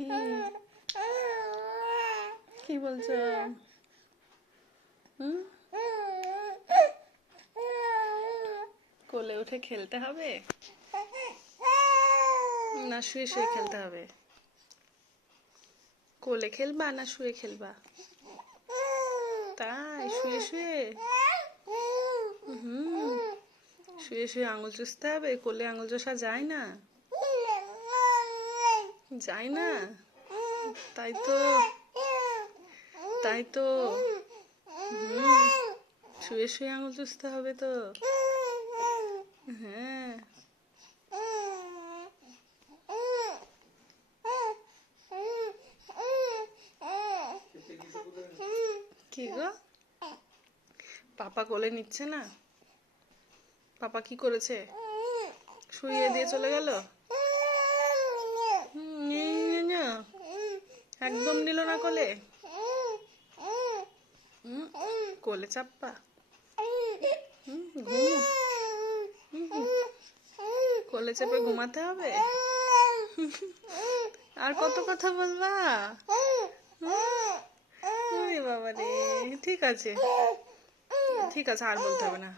কি কি বলছো? হুম, কোলে উঠে খেলতে হবে না শুয়ে শুয়ে খেলতে হবে? কোলে খেলবা না শুয়ে খেলবা? তাই শুয়ে শুয়ে? হুম, শুয়ে শুয়ে আঙুল চুষতে হবে? কোলে আঙুল চষা যায় না? যায় না? তাই তো, তাই তো। হুম, শুয়ে শুয়ে আঙুল চুষতে হবে তো। হ্যাঁ। কি গো, পাপা কোলে নিচ্ছে না? পাপা কি করেছে? শুইয়ে দিয়ে চলে গেল? একদম নিল না কোলে? কোলে চাপ্পা? ঘুম? কোলে চেপে ঘুমাতে হবে? আর কত কথা বলবা? ওরে বাবা রে, ঠিক আছে, ঠিক আছে, আর বলতে হবে না।